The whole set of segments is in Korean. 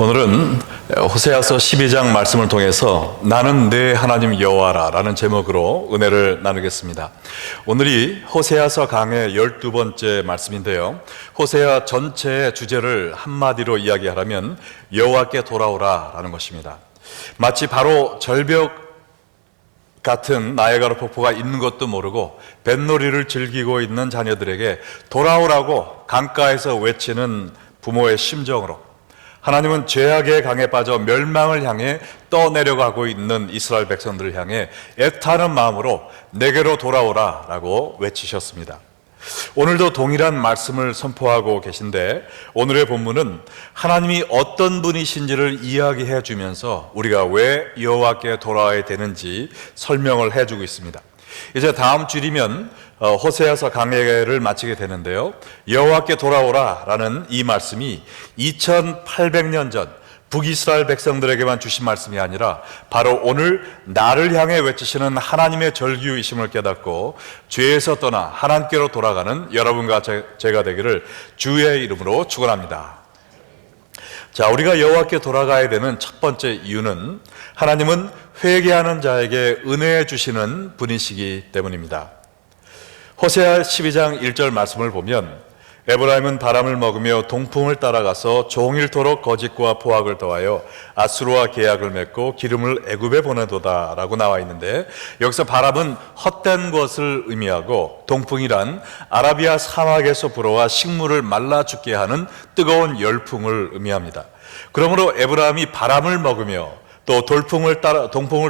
오늘은 호세아서 12장 말씀을 통해서 나는 내 하나님 여호와라 라는 제목으로 은혜를 나누겠습니다. 오늘이 호세아서 강의 12번째 말씀인데요, 호세아 전체의 주제를 한마디로 이야기하라면 여호와께 돌아오라 라는 것입니다. 마치 바로 절벽 같은 나야가라 폭포가 있는 것도 모르고 뱃놀이를 즐기고 있는 자녀들에게 돌아오라고 강가에서 외치는 부모의 심정으로, 하나님은 죄악의 강에 빠져 멸망을 향해 떠내려가고 있는 이스라엘 백성들을 향해 애타는 마음으로 내게로 돌아오라 라고 외치셨습니다. 오늘도 동일한 말씀을 선포하고 계신데, 오늘의 본문은 하나님이 어떤 분이신지를 이야기해 주면서 우리가 왜 여호와께 돌아와야 되는지 설명을 해주고 있습니다. 이제 다음 주이면 호세아서 강해를 마치게 되는데요, 여호와께 돌아오라 라는 이 말씀이 2800년 전 북이스라엘 백성들에게만 주신 말씀이 아니라 바로 오늘 나를 향해 외치시는 하나님의 절규이심을 깨닫고 죄에서 떠나 하나님께로 돌아가는 여러분과 제가 되기를 주의 이름으로 축원합니다. 자, 우리가 여호와께 돌아가야 되는 첫 번째 이유는 하나님은 회개하는 자에게 은혜 주시는 분이시기 때문입니다. 호세아 12장 1절 말씀을 보면 에브라임은 바람을 먹으며 동풍을 따라가서 종일토록 거짓과 포악을 더하여 아수르와 계약을 맺고 기름을 애굽에 보내도다 라고 나와 있는데, 여기서 바람은 헛된 것을 의미하고 동풍이란 아라비아 사막에서 불어와 식물을 말라 죽게 하는 뜨거운 열풍을 의미합니다. 그러므로 에브라임이 바람을 먹으며 또 동풍을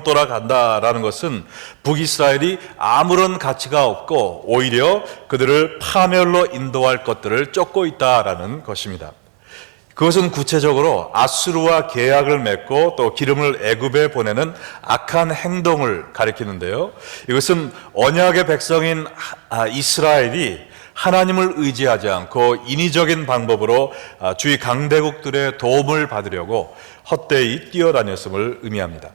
따라간다라는 것은 북이스라엘이 아무런 가치가 없고 오히려 그들을 파멸로 인도할 것들을 쫓고 있다라는 것입니다. 그것은 구체적으로 아수르와 계약을 맺고 또 기름을 애굽에 보내는 악한 행동을 가리키는데요, 이것은 언약의 백성인 이스라엘이 하나님을 의지하지 않고 인위적인 방법으로 주위 강대국들의 도움을 받으려고 헛되이 뛰어다녔음을 의미합니다.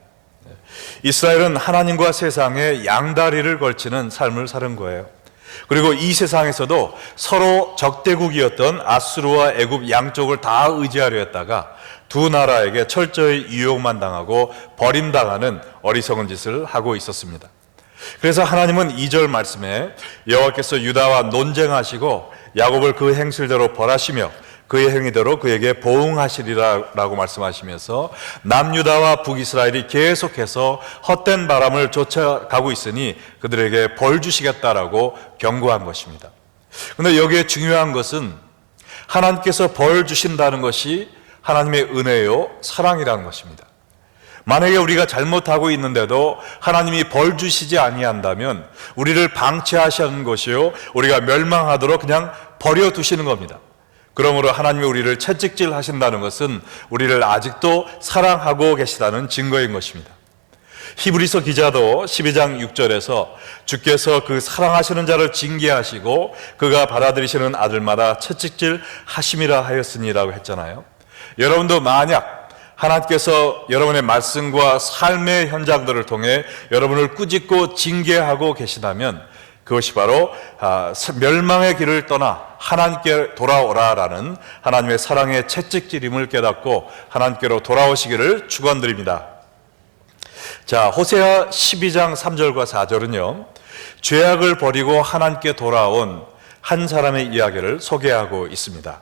이스라엘은 하나님과 세상에 양다리를 걸치는 삶을 사는 거예요. 그리고 이 세상에서도 서로 적대국이었던 아수르와 애굽 양쪽을 다 의지하려 했다가 두 나라에게 철저히 유혹만 당하고 버림당하는 어리석은 짓을 하고 있었습니다. 그래서 하나님은 2절 말씀에 여호와께서 유다와 논쟁하시고 야곱을 그 행실대로 벌하시며 그의 행위대로 그에게 보응하시리라 라고 말씀하시면서 남유다와 북이스라엘이 계속해서 헛된 바람을 쫓아가고 있으니 그들에게 벌 주시겠다라고 경고한 것입니다. 그런데 여기에 중요한 것은 하나님께서 벌 주신다는 것이 하나님의 은혜요 사랑이라는 것입니다. 만약에 우리가 잘못하고 있는데도 하나님이 벌 주시지 아니한다면 우리를 방치하시는 것이요, 우리가 멸망하도록 그냥 버려두시는 겁니다. 그러므로 하나님이 우리를 채찍질 하신다는 것은 우리를 아직도 사랑하고 계시다는 증거인 것입니다. 히브리서 기자도 12장 6절에서 주께서 그 사랑하시는 자를 징계하시고 그가 받아들이시는 아들마다 채찍질 하심이라 하였으니라고 했잖아요. 여러분도 만약 하나님께서 여러분의 말씀과 삶의 현장들을 통해 여러분을 꾸짖고 징계하고 계시다면 그것이 바로 멸망의 길을 떠나 하나님께 돌아오라라는 하나님의 사랑의 채찍질임을 깨닫고 하나님께로 돌아오시기를 축원드립니다. 자, 호세아 12장 3절과 4절은요, 죄악을 버리고 하나님께 돌아온 한 사람의 이야기를 소개하고 있습니다.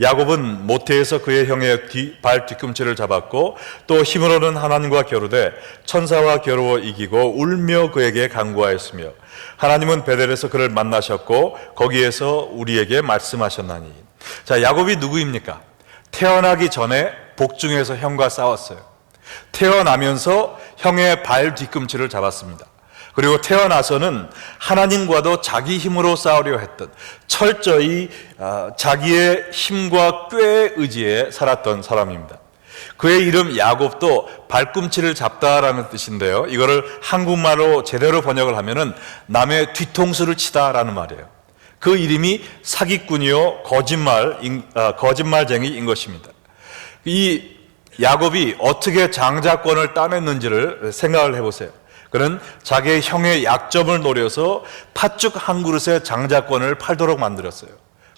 야곱은 모태에서 그의 형의 발 뒤꿈치를 잡았고 또 힘으로는 하나님과 겨루되 천사와 겨루어 이기고 울며 그에게 간구하였으며 하나님은 베델에서 그를 만나셨고 거기에서 우리에게 말씀하셨나니. 자, 야곱이 누구입니까? 태어나기 전에 복중에서 형과 싸웠어요. 태어나면서 형의 발 뒤꿈치를 잡았습니다. 그리고 태어나서는 하나님과도 자기 힘으로 싸우려 했던, 철저히 자기의 힘과 꾀에 의지해 살았던 사람입니다. 그의 이름 야곱도 발꿈치를 잡다라는 뜻인데요, 이거를 한국말로 제대로 번역을 하면은 남의 뒤통수를 치다라는 말이에요. 그 이름이 사기꾼이요 거짓말쟁이인 것입니다. 이 야곱이 어떻게 장자권을 따냈는지를 생각을 해보세요. 그는 자기의 형의 약점을 노려서 팥죽 한 그릇에 장자권을 팔도록 만들었어요.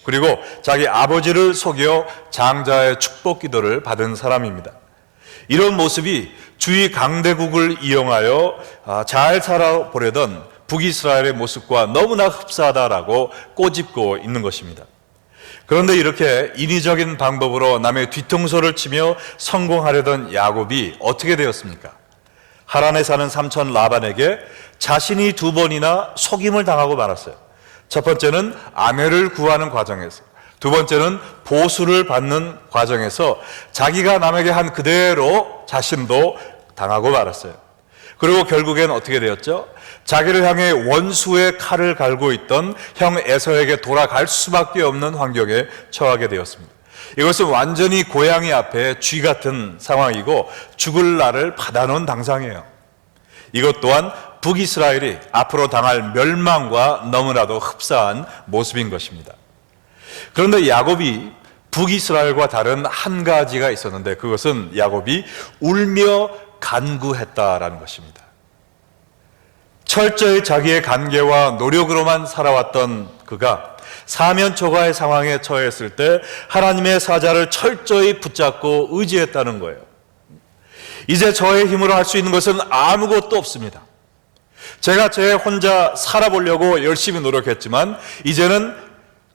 그리고 자기 아버지를 속여 장자의 축복 기도를 받은 사람입니다. 이런 모습이 주위 강대국을 이용하여 잘 살아보려던 북이스라엘의 모습과 너무나 흡사하다라고 꼬집고 있는 것입니다. 그런데 이렇게 인위적인 방법으로 남의 뒤통수를 치며 성공하려던 야곱이 어떻게 되었습니까? 하란에 사는 삼촌 라반에게 자신이 2번이나 속임을 당하고 말았어요. 첫 번째는 아내를 구하는 과정에서, 두 번째는 보수를 받는 과정에서 자기가 남에게 한 그대로 자신도 당하고 말았어요. 그리고 결국엔 어떻게 되었죠? 자기를 향해 원수의 칼을 갈고 있던 형 에서에게 돌아갈 수밖에 없는 환경에 처하게 되었습니다. 이것은 완전히 고양이 앞에 쥐 같은 상황이고 죽을 날을 받아놓은 당상이에요. 이것 또한 북이스라엘이 앞으로 당할 멸망과 너무나도 흡사한 모습인 것입니다. 그런데 야곱이 북이스라엘과 다른 한 가지가 있었는데, 그것은 야곱이 울며 간구했다라는 것입니다. 철저히 자기의 간계와 노력으로만 살아왔던 그가 사면초가의 상황에 처했을 때 하나님의 사자를 철저히 붙잡고 의지했다는 거예요. 이제 저의 힘으로 할 수 있는 것은 아무것도 없습니다. 제가 제 혼자 살아보려고 열심히 노력했지만 이제는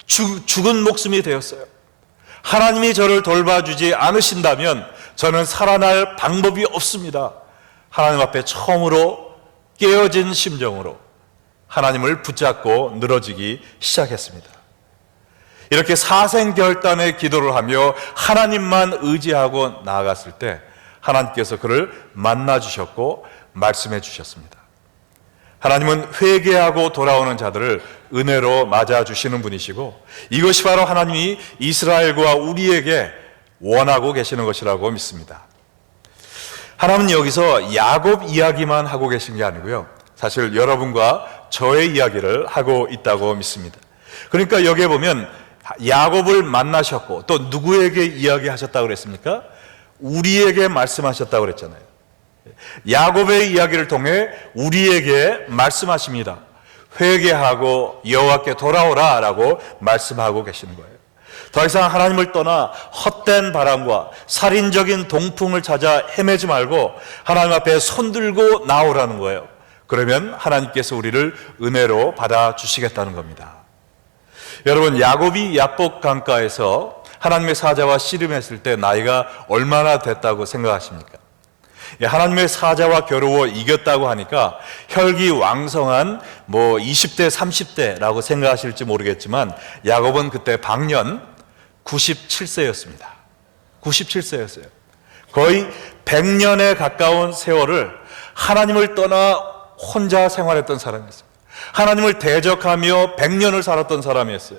죽은 목숨이 되었어요. 하나님이 저를 돌봐주지 않으신다면 저는 살아날 방법이 없습니다. 하나님 앞에 처음으로 깨어진 심정으로 하나님을 붙잡고 늘어지기 시작했습니다. 이렇게 사생결단의 기도를 하며 하나님만 의지하고 나아갔을 때 하나님께서 그를 만나 주셨고 말씀해 주셨습니다. 하나님은 회개하고 돌아오는 자들을 은혜로 맞아 주시는 분이시고, 이것이 바로 하나님이 이스라엘과 우리에게 원하고 계시는 것이라고 믿습니다. 하나님은 여기서 야곱 이야기만 하고 계신 게 아니고요, 사실 여러분과 저의 이야기를 하고 있다고 믿습니다. 그러니까 여기에 보면 야곱을 만나셨고 또 누구에게 이야기하셨다고 그랬습니까? 우리에게 말씀하셨다고 그랬잖아요. 야곱의 이야기를 통해 우리에게 말씀하십니다. 회개하고 여호와께 돌아오라 라고 말씀하고 계시는 거예요. 더 이상 하나님을 떠나 헛된 바람과 살인적인 동풍을 찾아 헤매지 말고 하나님 앞에 손들고 나오라는 거예요. 그러면 하나님께서 우리를 은혜로 받아주시겠다는 겁니다. 여러분, 야곱이 야복 강가에서 하나님의 사자와 씨름했을 때 나이가 얼마나 됐다고 생각하십니까? 하나님의 사자와 겨루어 이겼다고 하니까 혈기왕성한 20대 30대라고 생각하실지 모르겠지만 야곱은 그때 방년 97세였습니다 97세였어요 거의 100년에 가까운 세월을 하나님을 떠나 혼자 생활했던 사람이었어요. 하나님을 대적하며 100년을 살았던 사람이었어요.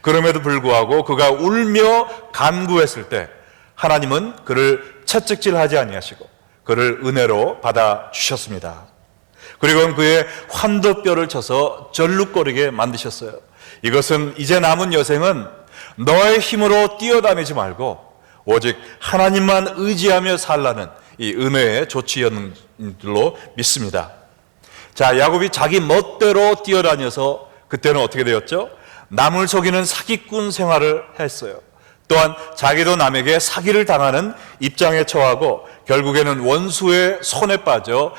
그럼에도 불구하고 그가 울며 간구했을 때 하나님은 그를 채찍질하지 아니하시고 그를 은혜로 받아주셨습니다. 그리고 그의 환도뼈를 쳐서 절룩거리게 만드셨어요. 이것은 이제 남은 여생은 너의 힘으로 뛰어다니지 말고 오직 하나님만 의지하며 살라는 이 은혜의 조치였는 줄로 믿습니다. 자, 야곱이 자기 멋대로 뛰어다녀서 그때는 어떻게 되었죠? 남을 속이는 사기꾼 생활을 했어요. 또한 자기도 남에게 사기를 당하는 입장에 처하고 결국에는 원수의 손에 빠져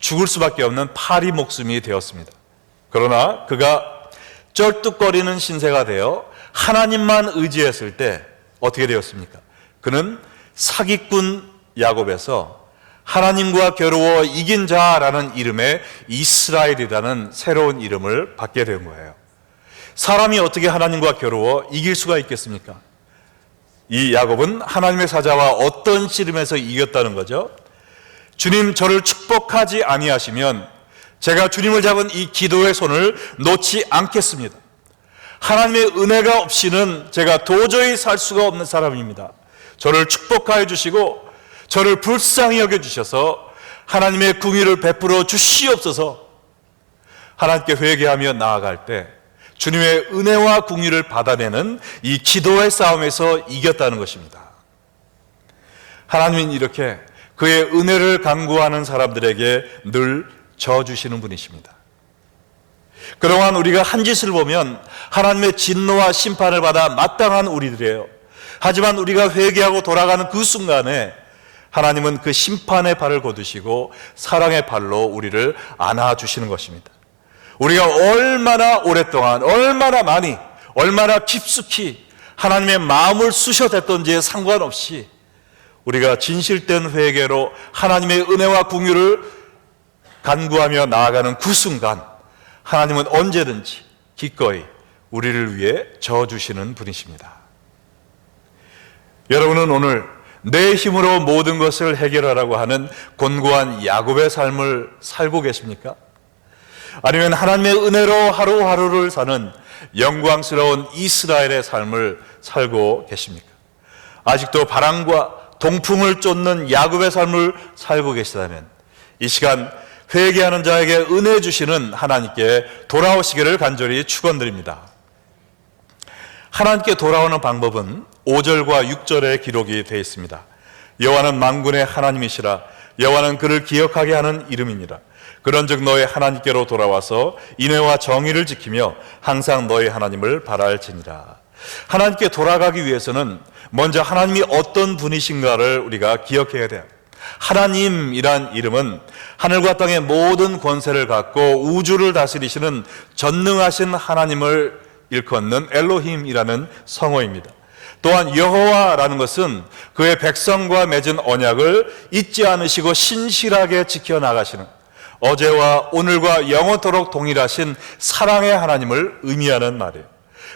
죽을 수밖에 없는 파리 목숨이 되었습니다. 그러나 그가 쩔뚝거리는 신세가 되어 하나님만 의지했을 때 어떻게 되었습니까? 그는 사기꾼 야곱에서 하나님과 겨루어 이긴 자라는 이름의 이스라엘이라는 새로운 이름을 받게 된 거예요. 사람이 어떻게 하나님과 겨루어 이길 수가 있겠습니까? 이 야곱은 하나님의 사자와 어떤 씨름에서 이겼다는 거죠? 주님, 저를 축복하지 아니하시면 제가 주님을 잡은 이 기도의 손을 놓지 않겠습니다. 하나님의 은혜가 없이는 제가 도저히 살 수가 없는 사람입니다. 저를 축복하여 주시고 저를 불쌍히 여겨주셔서 하나님의 궁의를 베풀어 주시옵소서. 하나님께 회개하며 나아갈 때 주님의 은혜와 궁의를 받아내는 이 기도의 싸움에서 이겼다는 것입니다. 하나님은 이렇게 그의 은혜를 간구하는 사람들에게 늘 져주시는 분이십니다. 그동안 우리가 한 짓을 보면 하나님의 진노와 심판을 받아 마땅한 우리들이에요. 하지만 우리가 회개하고 돌아가는 그 순간에 하나님은 그 심판의 발을 거두시고 사랑의 발로 우리를 안아주시는 것입니다. 우리가 얼마나 오랫동안, 얼마나 많이, 얼마나 깊숙이 하나님의 마음을 쑤셔댔던지에 상관없이 우리가 진실된 회개로 하나님의 은혜와 긍휼을 간구하며 나아가는 그 순간 하나님은 언제든지 기꺼이 우리를 위해 저어주시는 분이십니다. 여러분은 오늘 내 힘으로 모든 것을 해결하라고 하는 곤고한 야곱의 삶을 살고 계십니까? 아니면 하나님의 은혜로 하루하루를 사는 영광스러운 이스라엘의 삶을 살고 계십니까? 아직도 바람과 동풍을 쫓는 야곱의 삶을 살고 계시다면 이 시간 회개하는 자에게 은혜 주시는 하나님께 돌아오시기를 간절히 축원드립니다. 하나님께 돌아오는 방법은 5절과 6절에 기록이 되어 있습니다. 여호와는 만군의 하나님이시라. 여호와는 그를 기억하게 하는 이름이니라. 그런즉 너의 하나님께로 돌아와서 인애와 정의를 지키며 항상 너의 하나님을 바랄지니라. 하나님께 돌아가기 위해서는 먼저 하나님이 어떤 분이신가를 우리가 기억해야 돼요. 하나님이란 이름은 하늘과 땅의 모든 권세를 갖고 우주를 다스리시는 전능하신 하나님을 일컫는 엘로힘이라는 성어입니다. 또한 여호와라는 것은 그의 백성과 맺은 언약을 잊지 않으시고 신실하게 지켜나가시는 어제와 오늘과 영원토록 동일하신 사랑의 하나님을 의미하는 말이에요.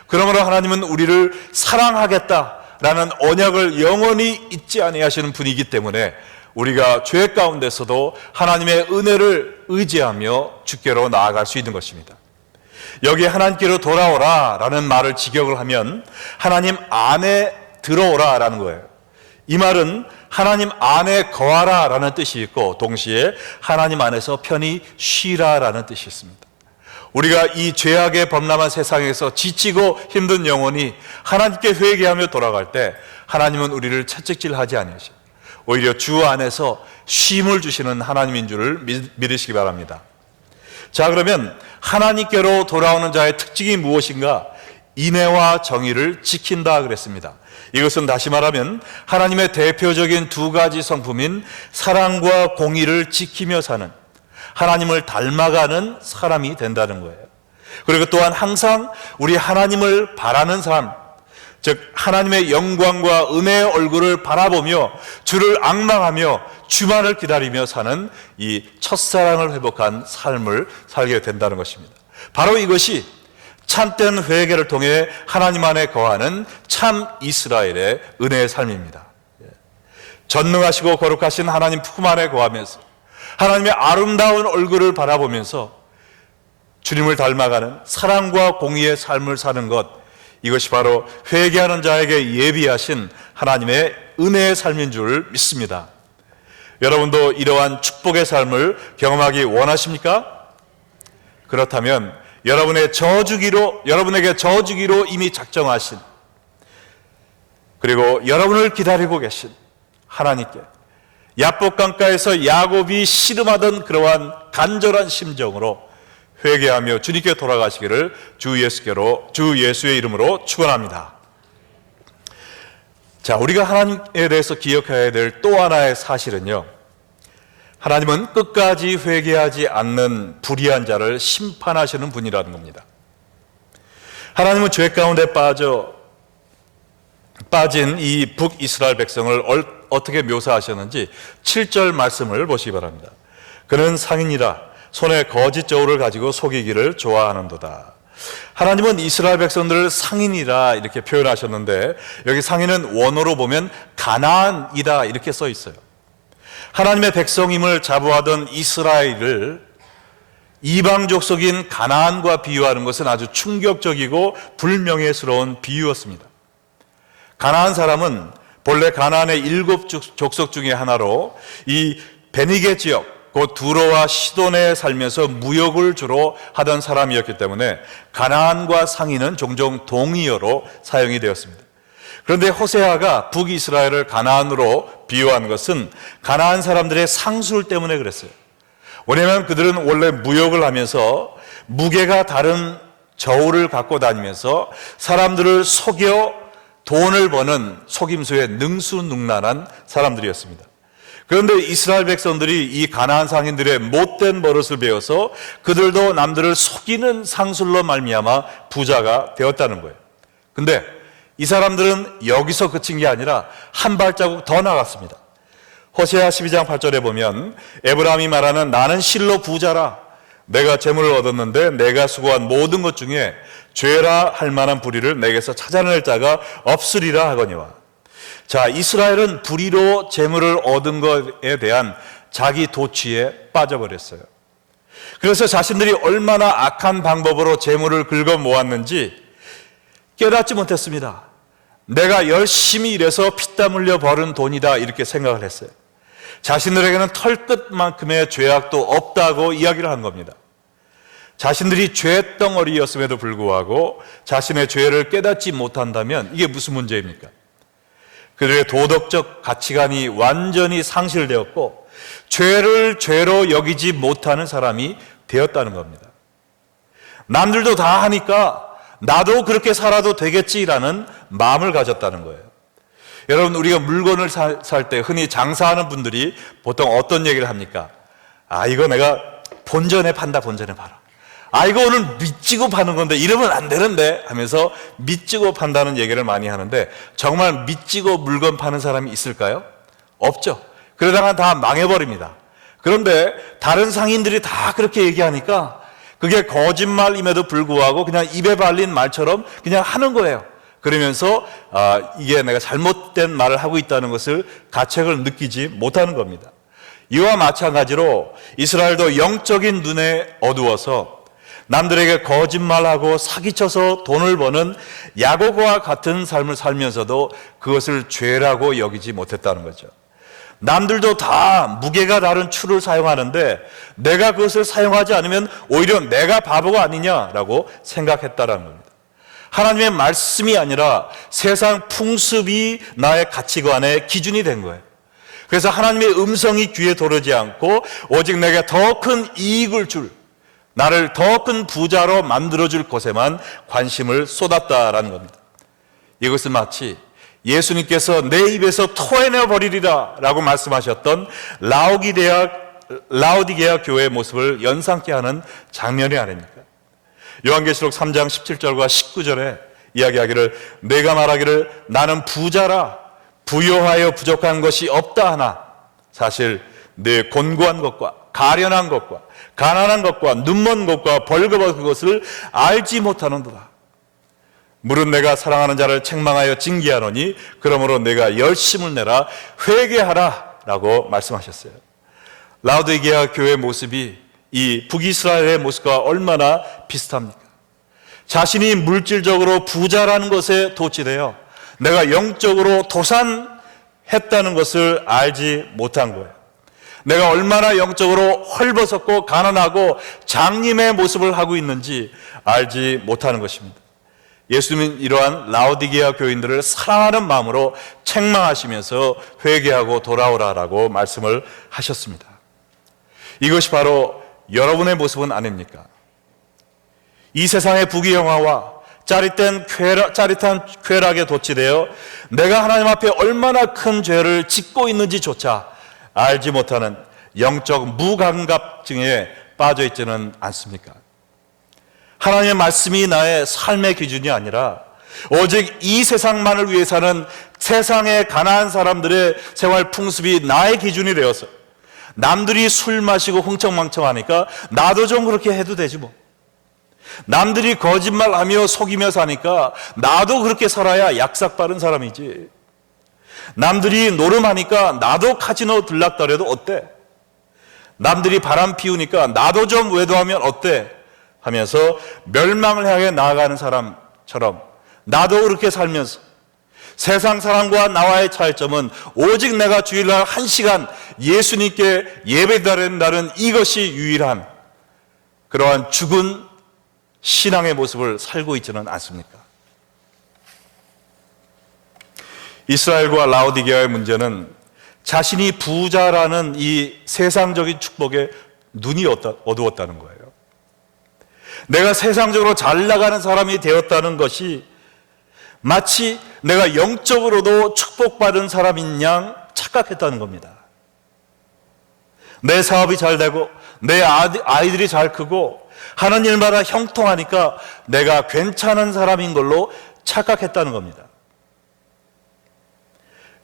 그러므로 하나님은 우리를 사랑하겠다라는 언약을 영원히 잊지 아니하시는 분이기 때문에 우리가 죄 가운데서도 하나님의 은혜를 의지하며 주께로 나아갈 수 있는 것입니다. 여기에 하나님께로 돌아오라 라는 말을 직역을 하면 하나님 안에 들어오라 라는 거예요. 이 말은 하나님 안에 거하라 라는 뜻이 있고 동시에 하나님 안에서 편히 쉬라 라는 뜻이 있습니다. 우리가 이 죄악의 범람한 세상에서 지치고 힘든 영혼이 하나님께 회개하며 돌아갈 때 하나님은 우리를 채찍질하지 아니하시고 오히려 주 안에서 쉼을 주시는 하나님인 줄을 믿으시기 바랍니다. 자, 그러면 하나님께로 돌아오는 자의 특징이 무엇인가? 인애와 정의를 지킨다 그랬습니다. 이것은 다시 말하면 하나님의 대표적인 두 가지 성품인 사랑과 공의를 지키며 사는 하나님을 닮아가는 사람이 된다는 거예요. 그리고 또한 항상 우리 하나님을 바라는 삶, 즉 하나님의 영광과 은혜의 얼굴을 바라보며 주를 앙망하며 주만을 기다리며 사는 이 첫사랑을 회복한 삶을 살게 된다는 것입니다. 바로 이것이 참된 회개를 통해 하나님 안에 거하는 참 이스라엘의 은혜의 삶입니다. 전능하시고 거룩하신 하나님 품 안에 거하면서 하나님의 아름다운 얼굴을 바라보면서 주님을 닮아가는 사랑과 공의의 삶을 사는 것, 이것이 바로 회개하는 자에게 예비하신 하나님의 은혜의 삶인 줄 믿습니다. 여러분도 이러한 축복의 삶을 경험하기 원하십니까? 그렇다면 여러분에게 저주기로 이미 작정하신, 그리고 여러분을 기다리고 계신 하나님께 야복 강가에서 야곱이 씨름하던 그러한 간절한 심정으로 회개하며 주님께 돌아가시기를 주 예수의 이름으로 축원합니다. 자, 우리가 하나님에 대해서 기억해야 될 또 하나의 사실은요, 하나님은 끝까지 회개하지 않는 불의한 자를 심판하시는 분이라는 겁니다. 하나님은 죄 가운데 빠진 이 북이스라엘 백성을 어떻게 묘사하셨는지 7절 말씀을 보시기 바랍니다. 그는 상인이라 손에 거짓 저울을 가지고 속이기를 좋아하는도다. 하나님은 이스라엘 백성들을 상인이라 이렇게 표현하셨는데 여기 상인은 원어로 보면 가나안이다 이렇게 써 있어요. 하나님의 백성임을 자부하던 이스라엘을 이방 족속인 가나안과 비유하는 것은 아주 충격적이고 불명예스러운 비유였습니다. 가나안 사람은 본래 가나안의 7 족속 중에 하나로 이 베니게 지역, 곧 두로와 시돈에 살면서 무역을 주로 하던 사람이었기 때문에 가나안과 상인은 종종 동의어로 사용이 되었습니다. 그런데 호세아가 북이스라엘을 가나안으로 비유한 것은 가나안 사람들의 상술 때문에 그랬어요. 왜냐하면 그들은 원래 무역을 하면서 무게가 다른 저울을 갖고 다니면서 사람들을 속여 돈을 버는 속임수에 능수능란한 사람들이었습니다. 그런데 이스라엘 백성들이 이 가나안 상인들의 못된 버릇을 배워서 그들도 남들을 속이는 상술로 말미암아 부자가 되었다는 거예요. 근데 이 사람들은 여기서 그친 게 아니라 한 발자국 더 나갔습니다. 호세아 12장 8절에 보면 에브라임이 말하는 나는 실로 부자라, 내가 재물을 얻었는데 내가 수고한 모든 것 중에 죄라 할 만한 불의를 내게서 찾아낼 자가 없으리라 하거니와. 자, 이스라엘은 불의로 재물을 얻은 것에 대한 자기 도취에 빠져버렸어요. 그래서 자신들이 얼마나 악한 방법으로 재물을 긁어 모았는지 깨닫지 못했습니다. 내가 열심히 일해서 피땀 흘려 벌은 돈이다, 이렇게 생각을 했어요. 자신들에게는 털끝만큼의 죄악도 없다고 이야기를 한 겁니다. 자신들이 죄덩어리였음에도 불구하고 자신의 죄를 깨닫지 못한다면 이게 무슨 문제입니까? 그들의 도덕적 가치관이 완전히 상실되었고 죄를 죄로 여기지 못하는 사람이 되었다는 겁니다. 남들도 다 하니까 나도 그렇게 살아도 되겠지라는 마음을 가졌다는 거예요. 여러분, 우리가 물건을 살 때 흔히 장사하는 분들이 보통 어떤 얘기를 합니까? 아, 이거 내가 본전에 판다, 본전에 팔아. 아, 이거 오늘 미치고 파는 건데 이러면 안 되는데 하면서 미치고 판다는 얘기를 많이 하는데, 정말 미치고 물건 파는 사람이 있을까요? 없죠. 그러다가 다 망해버립니다. 그런데 다른 상인들이 다 그렇게 얘기하니까 그게 거짓말임에도 불구하고 그냥 입에 발린 말처럼 그냥 하는 거예요. 그러면서 이게 내가 잘못된 말을 하고 있다는 것을 가책을 느끼지 못하는 겁니다. 이와 마찬가지로 이스라엘도 영적인 눈에 어두워서 남들에게 거짓말하고 사기쳐서 돈을 버는 야고보와 같은 삶을 살면서도 그것을 죄라고 여기지 못했다는 거죠. 남들도 다 무게가 다른 추를 사용하는데 내가 그것을 사용하지 않으면 오히려 내가 바보가 아니냐라고 생각했다는 겁니다. 하나님의 말씀이 아니라 세상 풍습이 나의 가치관의 기준이 된 거예요. 그래서 하나님의 음성이 귀에 도르지 않고 오직 내게 더 큰 이익을 줄, 나를 더 큰 부자로 만들어줄 것에만 관심을 쏟았다라는 겁니다. 이것은 마치 예수님께서 내 입에서 토해내 버리리라 라고 말씀하셨던 라오디게아 교회의 모습을 연상케 하는 장면이 아닙니까? 요한계시록 3장 17절과 19절에 이야기하기를 내가 말하기를 나는 부자라 부요하여 부족한 것이 없다 하나 사실 내 곤고한 것과 가련한 것과 가난한 것과 눈먼 것과 벌거벗은 것을 알지 못하는도다. 물은 내가 사랑하는 자를 책망하여 징계하노니 그러므로 내가 열심을 내라 회개하라 라고 말씀하셨어요. 라오디게아 교회의 모습이 이 북이스라엘의 모습과 얼마나 비슷합니까? 자신이 물질적으로 부자라는 것에 도취되어 내가 영적으로 도산했다는 것을 알지 못한 거예요. 내가 얼마나 영적으로 헐벗었고 가난하고 장님의 모습을 하고 있는지 알지 못하는 것입니다. 예수님은 이러한 라오디게아 교인들을 사랑하는 마음으로 책망하시면서 회개하고 돌아오라라고 말씀을 하셨습니다. 이것이 바로 여러분의 모습은 아닙니까? 이 세상의 부귀영화와 짜릿한 쾌락에 도취되어 내가 하나님 앞에 얼마나 큰 죄를 짓고 있는지조차 알지 못하는 영적 무감각증에 빠져 있지는 않습니까? 하나님의 말씀이 나의 삶의 기준이 아니라 오직 이 세상만을 위해 사는 세상의 가난한 사람들의 생활 풍습이 나의 기준이 되어서 남들이 술 마시고 흥청망청하니까 나도 좀 그렇게 해도 되지 뭐. 남들이 거짓말하며 속이며 사니까 나도 그렇게 살아야 약삭 빠른 사람이지. 남들이 노름하니까 나도 카지노 들락더라도 어때? 남들이 바람 피우니까 나도 좀 외도하면 어때? 하면서 멸망을 향해 나아가는 사람처럼 나도 그렇게 살면서 세상 사람과 나와의 차이점은 오직 내가 주일날 1시간 예수님께 예배드린다는 이것이 유일한 그러한 죽은 신앙의 모습을 살고 있지는 않습니까? 이스라엘과 라오디게아의 문제는 자신이 부자라는 이 세상적인 축복에 눈이 어두웠다는 거예요. 내가 세상적으로 잘 나가는 사람이 되었다는 것이 마치 내가 영적으로도 축복받은 사람인 양 착각했다는 겁니다. 내 사업이 잘 되고 내 아이들이 잘 크고 하는 일마다 형통하니까 내가 괜찮은 사람인 걸로 착각했다는 겁니다.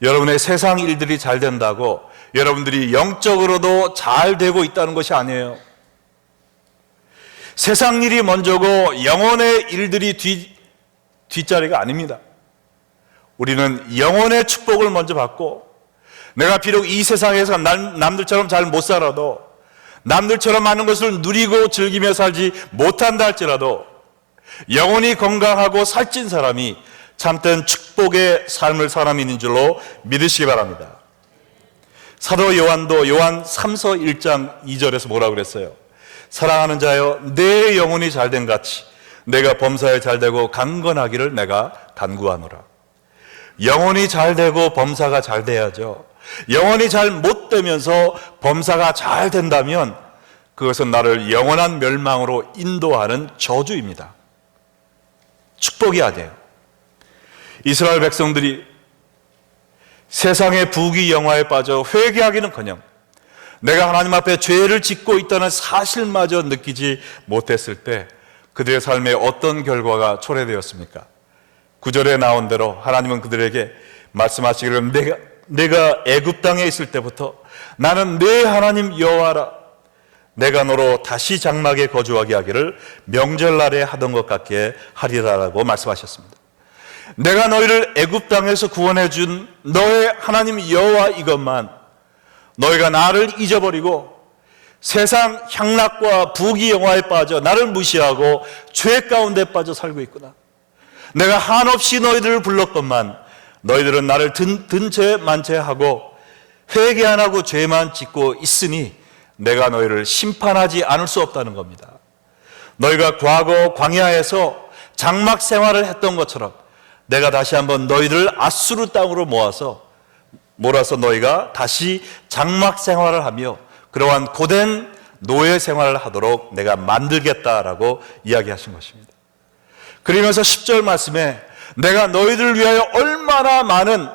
여러분의 세상 일들이 잘 된다고 여러분들이 영적으로도 잘 되고 있다는 것이 아니에요. 세상 일이 먼저고 영혼의 일들이 뒷자리가 아닙니다. 우리는 영혼의 축복을 먼저 받고, 내가 비록 이 세상에서 남들처럼 잘 못 살아도, 남들처럼 많은 것을 누리고 즐기며 살지 못한다 할지라도 영혼이 건강하고 살찐 사람이 참된 축복의 삶을 사람인 줄로 믿으시기 바랍니다. 사도 요한도 요한 3서 1장 2절에서 뭐라고 그랬어요? 사랑하는 자여, 내 영혼이 잘된 같이 내가 범사에 잘되고 강건하기를 내가 간구하노라. 영혼이 잘되고 범사가 잘 돼야죠. 영혼이 잘 못되면서 범사가 잘 된다면 그것은 나를 영원한 멸망으로 인도하는 저주입니다. 축복이 아니에요. 이스라엘 백성들이 세상의 부귀영화에 빠져 회개하기는커녕 내가 하나님 앞에 죄를 짓고 있다는 사실마저 느끼지 못했을 때 그들의 삶에 어떤 결과가 초래되었습니까? 9절에 나온 대로 하나님은 그들에게 말씀하시기를 내가 애굽 땅에 있을 때부터 나는 내 하나님 여호와라. 내가 너로 다시 장막에 거주하게 하기를 명절날에 하던 것 같게 하리라라고 말씀하셨습니다. 내가 너희를 애굽 땅에서 구원해 준 너의 하나님 여호와 이것만, 너희가 나를 잊어버리고 세상 향락과 부귀영화에 빠져 나를 무시하고 죄 가운데 빠져 살고 있구나. 내가 한없이 너희들을 불렀건만 너희들은 나를 든 채 만채하고 회개 안 하고 죄만 짓고 있으니 내가 너희를 심판하지 않을 수 없다는 겁니다. 너희가 과거 광야에서 장막 생활을 했던 것처럼 내가 다시 한번 너희들 아수르 땅으로 몰아서 너희가 다시 장막 생활을 하며 그러한 고된 노예 생활을 하도록 내가 만들겠다라고 이야기하신 것입니다. 그러면서 10절 말씀에 내가 너희들을 위하여 얼마나 많은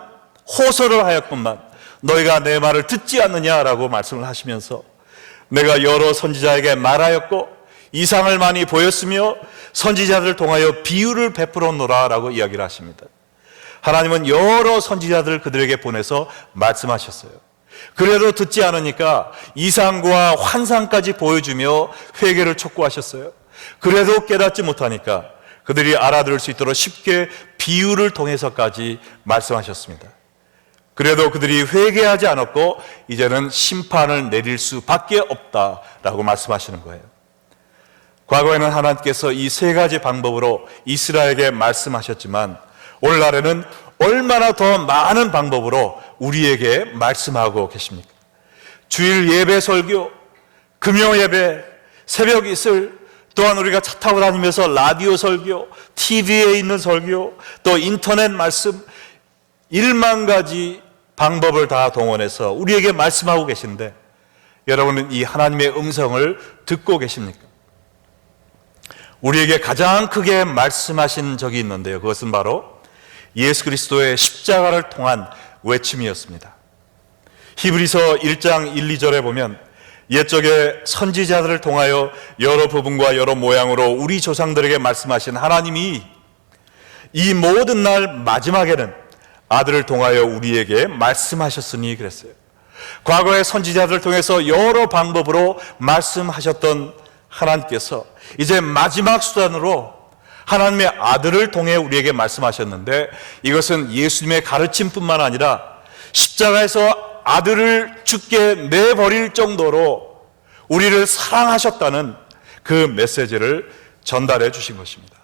호소를 하였건만 너희가 내 말을 듣지 않느냐라고 말씀을 하시면서 내가 여러 선지자에게 말하였고 이상을 많이 보였으며 선지자들을 통하여 비유를 베풀었노라 라고 이야기를 하십니다. 하나님은 여러 선지자들을 그들에게 보내서 말씀하셨어요. 그래도 듣지 않으니까 이상과 환상까지 보여주며 회개를 촉구하셨어요. 그래도 깨닫지 못하니까 그들이 알아들을 수 있도록 쉽게 비유를 통해서까지 말씀하셨습니다. 그래도 그들이 회개하지 않았고 이제는 심판을 내릴 수밖에 없다라고 말씀하시는 거예요. 과거에는 하나님께서 이 세 가지 방법으로 이스라엘에게 말씀하셨지만 오늘날에는 얼마나 더 많은 방법으로 우리에게 말씀하고 계십니까? 주일 예배 설교, 금요 예배, 새벽 이슬, 또한 우리가 차 타고 다니면서 라디오 설교, TV에 있는 설교, 또 인터넷 말씀, 1만 가지 방법을 다 동원해서 우리에게 말씀하고 계신데 여러분은 이 하나님의 음성을 듣고 계십니까? 우리에게 가장 크게 말씀하신 적이 있는데요. 그것은 바로 예수 그리스도의 십자가를 통한 외침이었습니다. 히브리서 1장 1, 2절에 보면 옛적에 선지자들을 통하여 여러 부분과 여러 모양으로 우리 조상들에게 말씀하신 하나님이 이 모든 날 마지막에는 아들을 통하여 우리에게 말씀하셨으니 그랬어요. 과거의 선지자들을 통해서 여러 방법으로 말씀하셨던 하나님께서 이제 마지막 수단으로 하나님의 아들을 통해 우리에게 말씀하셨는데 이것은 예수님의 가르침뿐만 아니라 십자가에서 아들을 죽게 내버릴 정도로 우리를 사랑하셨다는 그 메시지를 전달해 주신 것입니다.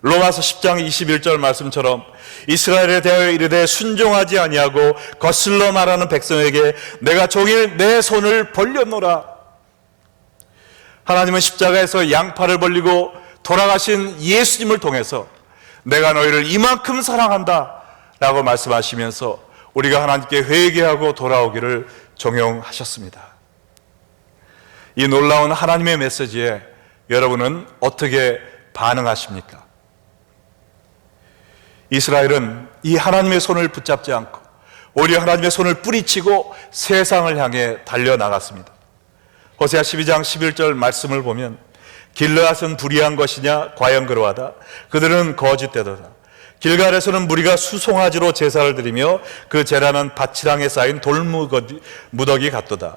로마서 10장 21절 말씀처럼 이스라엘에 대하여 이르되 순종하지 아니하고 거슬러 말하는 백성에게 내가 종일 내 손을 벌렸노라. 하나님은 십자가에서 양팔을 벌리고 돌아가신 예수님을 통해서 내가 너희를 이만큼 사랑한다 라고 말씀하시면서 우리가 하나님께 회개하고 돌아오기를 종용하셨습니다. 이 놀라운 하나님의 메시지에 여러분은 어떻게 반응하십니까? 이스라엘은 이 하나님의 손을 붙잡지 않고 오히려 하나님의 손을 뿌리치고 세상을 향해 달려나갔습니다. 호세아 12장 11절 말씀을 보면 길르앗은 불의한 것이냐? 과연 그러하다. 그들은 거짓되도다. 길갈에서는 무리가 수송아지로 제사를 드리며 그 제라는 밭지랑에 쌓인 돌무더기 같도다.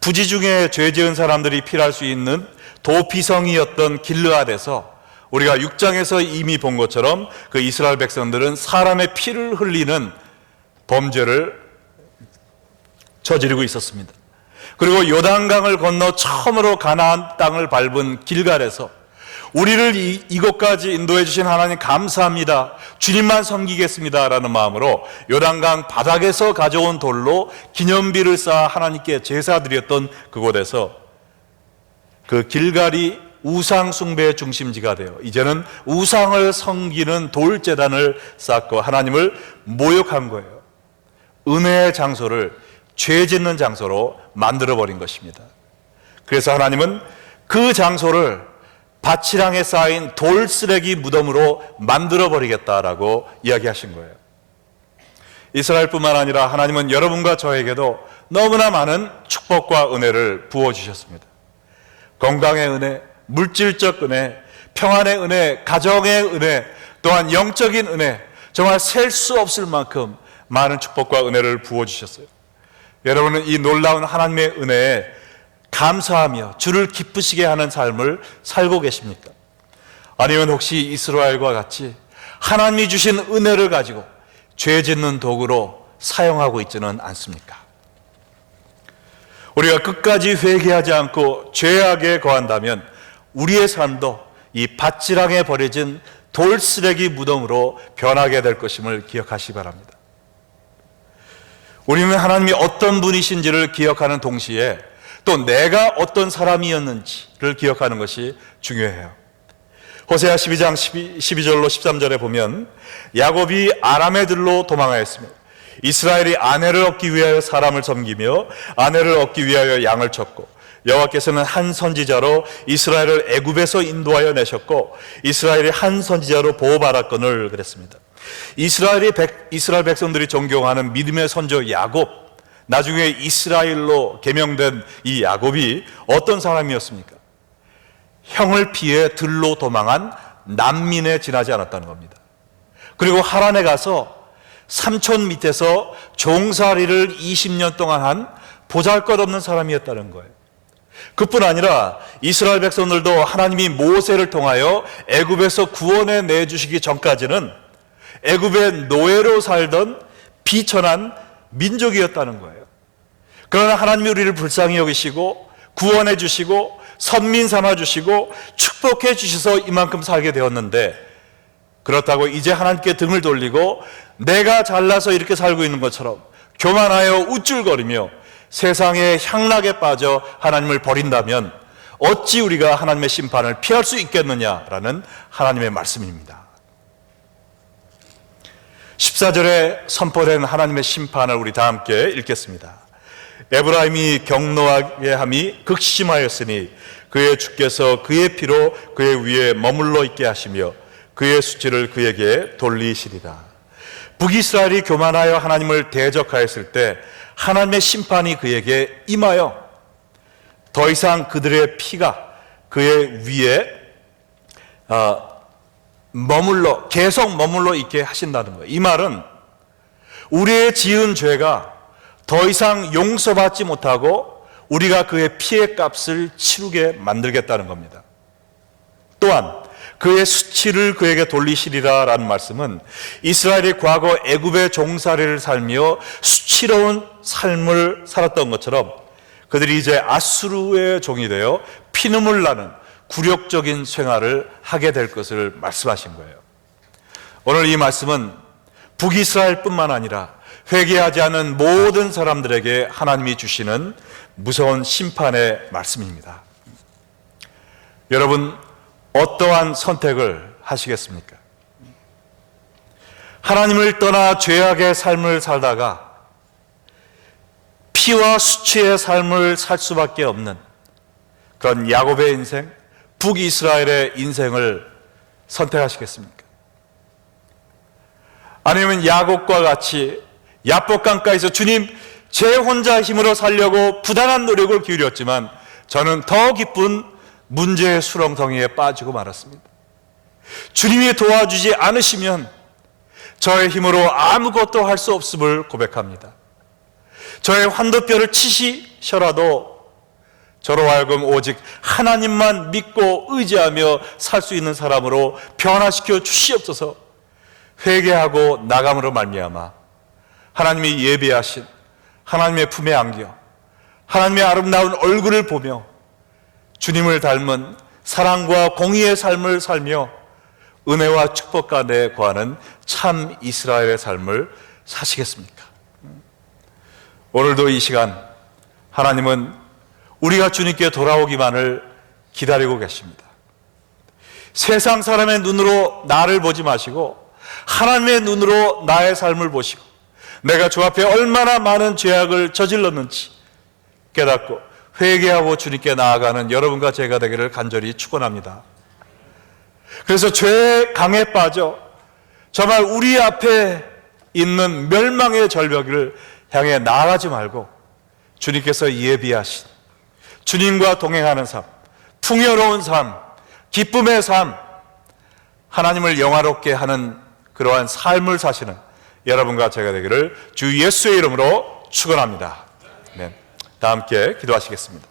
부지 중에 죄 지은 사람들이 필요할 수 있는 도피성이었던 길르앗에서 우리가 6장에서 이미 본 것처럼 그 이스라엘 백성들은 사람의 피를 흘리는 범죄를 저지르고 있었습니다. 그리고 요단강을 건너 처음으로 가나안 땅을 밟은 길갈에서 우리를 이곳까지 인도해 주신 하나님 감사합니다, 주님만 섬기겠습니다 라는 마음으로 요단강 바닥에서 가져온 돌로 기념비를 쌓아 하나님께 제사드렸던 그곳에서 그 길갈이 우상 숭배의 중심지가 되어 이제는 우상을 섬기는 돌제단을 쌓고 하나님을 모욕한 거예요. 은혜의 장소를 죄 짓는 장소로 만들어버린 것입니다. 그래서 하나님은 그 장소를 밭이랑에 쌓인 돌 쓰레기 무덤으로 만들어버리겠다라고 이야기하신 거예요. 이스라엘뿐만 아니라 하나님은 여러분과 저에게도 너무나 많은 축복과 은혜를 부어주셨습니다. 건강의 은혜, 물질적 은혜, 평안의 은혜, 가정의 은혜, 또한 영적인 은혜, 정말 셀 수 없을 만큼 많은 축복과 은혜를 부어주셨어요. 여러분은 이 놀라운 하나님의 은혜에 감사하며 주를 기쁘시게 하는 삶을 살고 계십니까? 아니면 혹시 이스라엘과 같이 하나님이 주신 은혜를 가지고 죄 짓는 도구로 사용하고 있지는 않습니까? 우리가 끝까지 회개하지 않고 죄악에 거한다면 우리의 삶도 이 밭지랑에 버려진 돌쓰레기 무덤으로 변하게 될 것임을 기억하시기 바랍니다. 우리는 하나님이 어떤 분이신지를 기억하는 동시에 또 내가 어떤 사람이었는지를 기억하는 것이 중요해요. 호세아 12장 12절로 13절에 보면 야곱이 아람의 들로 도망하였으며 이스라엘이 아내를 얻기 위하여 사람을 섬기며 아내를 얻기 위하여 양을 쳤고 여호와께서는 한 선지자로 이스라엘을 애굽에서 인도하여 내셨고 이스라엘이 한 선지자로 보호받았거늘 그랬습니다. 이스라엘 백성들이 존경하는 믿음의 선조 야곱, 나중에 이스라엘로 개명된 이 야곱이 어떤 사람이었습니까? 형을 피해 들로 도망한 난민에 지나지 않았다는 겁니다. 그리고 하란에 가서 삼촌 밑에서 종살이를 20년 동안 한 보잘것없는 사람이었다는 거예요. 그뿐 아니라 이스라엘 백성들도 하나님이 모세를 통하여 애굽에서 구원해 내주시기 전까지는 애굽의 노예로 살던 비천한 민족이었다는 거예요. 그러나 하나님이 우리를 불쌍히 여기시고 구원해 주시고 선민 삼아 주시고 축복해 주셔서 이만큼 살게 되었는데, 그렇다고 이제 하나님께 등을 돌리고 내가 잘나서 이렇게 살고 있는 것처럼 교만하여 우쭐거리며 세상의 향락에 빠져 하나님을 버린다면 어찌 우리가 하나님의 심판을 피할 수 있겠느냐라는 하나님의 말씀입니다. 14절에 선포된 하나님의 심판을 우리 다 함께 읽겠습니다. 에브라임이 경노하게 함이 극심하였으니 그의 주께서 그의 피로 그의 위에 머물러 있게 하시며 그의 수치를 그에게 돌리시리라. 북이스라엘이 교만하여 하나님을 대적하였을 때 하나님의 심판이 그에게 임하여 더 이상 그들의 피가 그의 위에 계속 머물러 있게 하신다는 거예요. 이 말은 우리의 지은 죄가 더 이상 용서받지 못하고 우리가 그의 피의 값을 치르게 만들겠다는 겁니다. 또한 그의 수치를 그에게 돌리시리라 라는 말씀은 이스라엘이 과거 애굽의 종살이를 살며 수치로운 삶을 살았던 것처럼 그들이 이제 아수르의 종이 되어 피눈물 나는 굴욕적인 생활을 하게 될 것을 말씀하신 거예요. 오늘 이 말씀은 북이스라엘뿐만 아니라 회개하지 않은 모든 사람들에게 하나님이 주시는 무서운 심판의 말씀입니다. 여러분, 어떠한 선택을 하시겠습니까? 하나님을 떠나 죄악의 삶을 살다가 피와 수치의 삶을 살 수밖에 없는 그런 야곱의 인생, 북이스라엘의 인생을 선택하시겠습니까? 아니면 야곱과 같이 야복 강가에서 주님, 제 혼자 힘으로 살려고 부단한 노력을 기울였지만 저는 더 깊은 문제의 수렁덩이에 빠지고 말았습니다. 주님이 도와주지 않으시면 저의 힘으로 아무것도 할 수 없음을 고백합니다. 저의 환도뼈를 치시셔라도 저로 하여금 오직 하나님만 믿고 의지하며 살 수 있는 사람으로 변화시켜 주시옵소서. 회개하고 나감으로 말미암아 하나님이 예비하신 하나님의 품에 안겨 하나님의 아름다운 얼굴을 보며 주님을 닮은 사랑과 공의의 삶을 살며 은혜와 축복 가운데 거하는 참 이스라엘의 삶을 사시겠습니까? 오늘도 이 시간 하나님은 우리가 주님께 돌아오기만을 기다리고 계십니다. 세상 사람의 눈으로 나를 보지 마시고 하나님의 눈으로 나의 삶을 보시고 내가 주 앞에 얼마나 많은 죄악을 저질렀는지 깨닫고 회개하고 주님께 나아가는 여러분과 제가 되기를 간절히 축원합니다. 그래서 죄의 강에 빠져 정말 우리 앞에 있는 멸망의 절벽을 향해 나아가지 말고 주님께서 예비하신 주님과 동행하는 삶, 풍요로운 삶, 기쁨의 삶, 하나님을 영화롭게 하는 그러한 삶을 사시는 여러분과 제가 되기를 주 예수의 이름으로 축원합니다. 네. 다 함께 기도하시겠습니다.